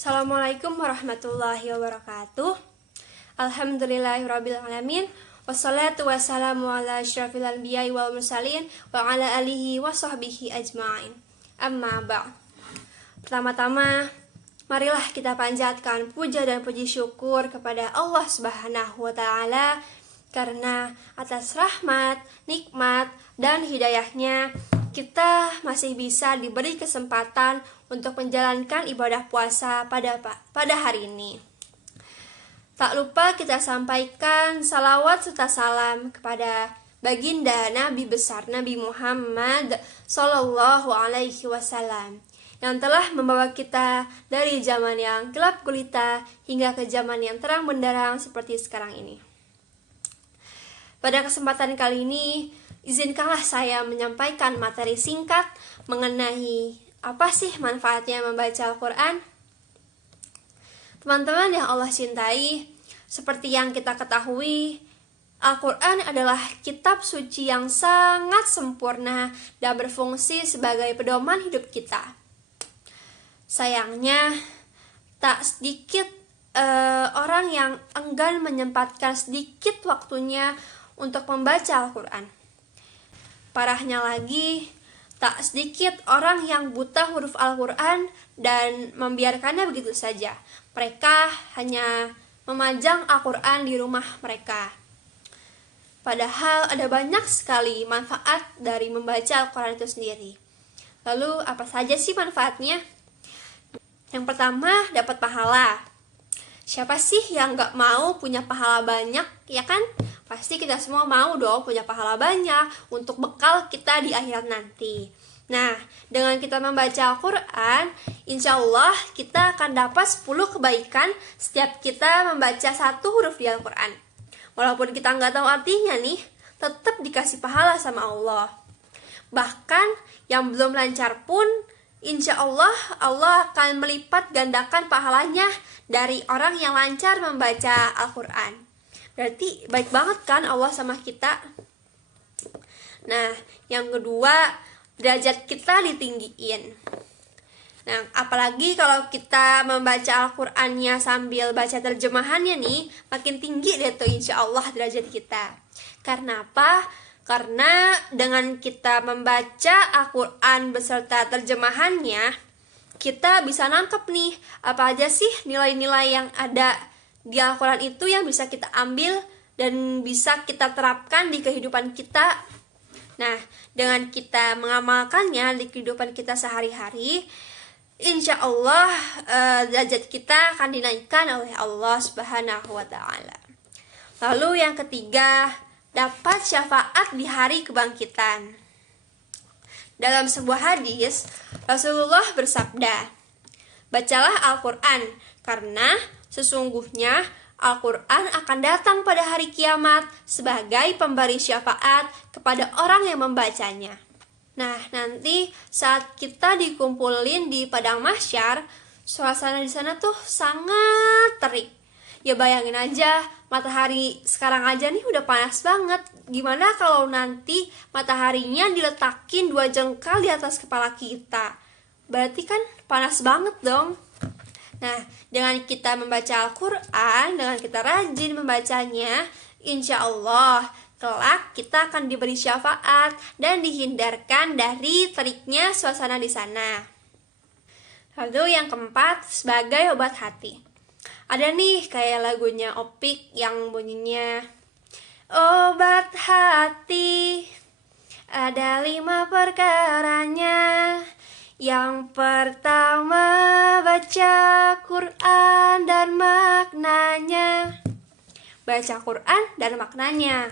Assalamualaikum warahmatullahi wabarakatuh. Alhamdulillahirrabbilalamin. Wassalatu wassalamu ala asyrafil anbiya'i wal mursalin wa ala alihi wa sahbihi ajma'in. Amma ba'd. Pertama-tama, marilah kita panjatkan puja dan puji syukur kepada Allah Subhanahu wa taala karena atas rahmat, nikmat, dan hidayahnya kita masih bisa diberi kesempatan untuk menjalankan ibadah puasa pada hari ini. Tak lupa kita sampaikan salawat serta salam kepada baginda Nabi besar Nabi Muhammad Sallallahu Alaihi Wasallam yang telah membawa kita dari zaman yang gelap gulita hingga ke zaman yang terang benderang seperti sekarang ini. Pada kesempatan kali ini, izinkanlah saya menyampaikan materi singkat mengenai apa sih manfaatnya membaca Al-Quran. Teman-teman yang Allah cintai, seperti yang kita ketahui, Al-Quran adalah kitab suci yang sangat sempurna dan berfungsi sebagai pedoman hidup kita. Sayangnya, tak sedikit orang yang enggan menyempatkan sedikit waktunya untuk membaca Al-Quran. Parahnya lagi, tak sedikit orang yang buta huruf Al-Quran dan membiarkannya begitu saja. Mereka hanya memajang Al-Quran di rumah mereka. Padahal ada banyak sekali manfaat dari membaca Al-Quran itu sendiri. Lalu apa saja sih manfaatnya? Yang pertama, dapat pahala. Siapa sih yang gak mau punya pahala banyak, ya kan? Pasti kita semua mau dong punya pahala banyak untuk bekal kita di akhirat nanti. Nah, dengan kita membaca Al-Quran, insya Allah kita akan dapat 10 kebaikan setiap kita membaca satu huruf di Al-Quran. Walaupun kita nggak tahu artinya nih, tetap dikasih pahala sama Allah. Bahkan yang belum lancar pun, insya Allah akan melipat gandakan pahalanya dari orang yang lancar membaca Al-Quran. Berarti baik banget kan Allah sama kita. Nah, yang kedua, derajat kita ditinggiin. Nah, apalagi kalau kita membaca Al-Qur'annya sambil baca terjemahannya nih, makin tinggi deh tuh insya Allah derajat kita. Karena apa? Karena dengan kita membaca Al-Qur'an beserta terjemahannya, kita bisa nangkep nih apa aja sih nilai-nilai yang ada di Al-Quran itu yang bisa kita ambil dan bisa kita terapkan di kehidupan kita. Nah, dengan kita mengamalkannya di kehidupan kita sehari-hari, insya Allah derajat kita akan dinaikkan oleh Allah Subhanahu wa ta'ala. Lalu yang ketiga, dapat syafaat di hari kebangkitan. Dalam sebuah hadis, Rasulullah bersabda, "Bacalah Al-Quran, karena sesungguhnya Al-Quran akan datang pada hari kiamat sebagai pemberi syafaat kepada orang yang membacanya." Nah, nanti saat kita dikumpulin di padang mahsyar, suasana di sana tuh sangat terik. Ya bayangin aja, matahari sekarang aja nih udah panas banget. Gimana kalau nanti mataharinya diletakin 2 jengkal di atas kepala kita? Berarti kan panas banget dong. Nah, dengan kita membaca Al-Quran, dengan kita rajin membacanya, insya Allah kelak kita akan diberi syafaat dan dihindarkan dari teriknya suasana di sana. Lalu yang keempat, sebagai obat hati. Ada nih kayak lagunya Opik yang bunyinya, "Obat hati, ada 5 perkaranya. Yang pertama, baca Quran dan maknanya." Baca Quran dan maknanya.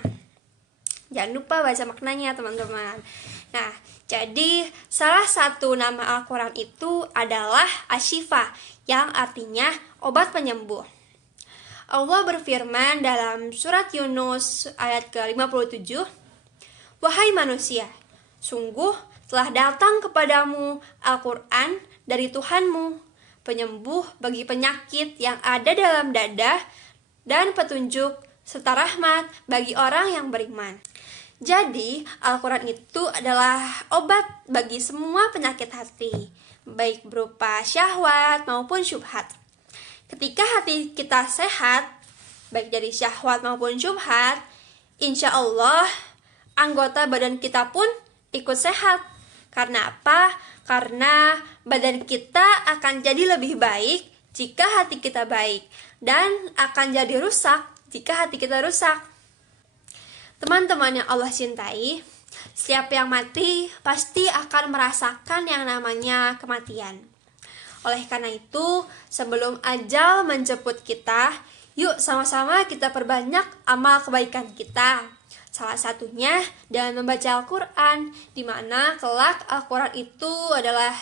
Jangan lupa baca maknanya, teman-teman. Nah, jadi salah satu nama Al-Quran itu adalah Asy-Syifa, yang artinya obat penyembuh. Allah berfirman dalam surat Yunus ayat ke-57, "Wahai manusia, sungguh telah datang kepadamu Al-Quran dari Tuhanmu, penyembuh bagi penyakit yang ada dalam dada dan petunjuk serta rahmat bagi orang yang beriman." Jadi, Al-Quran itu adalah obat bagi semua penyakit hati. baik berupa syahwat maupun syubhat. Ketika hati kita sehat, baik dari syahwat maupun syubhat, insya Allah anggota badan kita pun ikut sehat. Karena apa? Karena badan kita akan jadi lebih baik jika hati kita baik, dan akan jadi rusak jika hati kita rusak. Teman-teman yang Allah cintai, setiap yang mati pasti akan merasakan yang namanya kematian. Oleh karena itu, sebelum ajal menjemput kita, yuk sama-sama kita perbanyak amal kebaikan kita. Salah satunya dengan membaca Al-Quran, di mana kelak Al-Quran itu adalah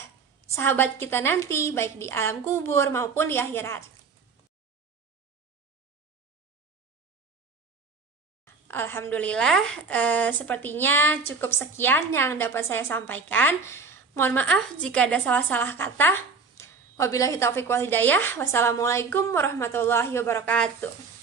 sahabat kita nanti, baik di alam kubur maupun di akhirat. Alhamdulillah, sepertinya cukup sekian yang dapat saya sampaikan. Mohon maaf jika ada salah-salah kata. Wabillahi taufiq wal hidayah. Wassalamualaikum warahmatullahi wabarakatuh.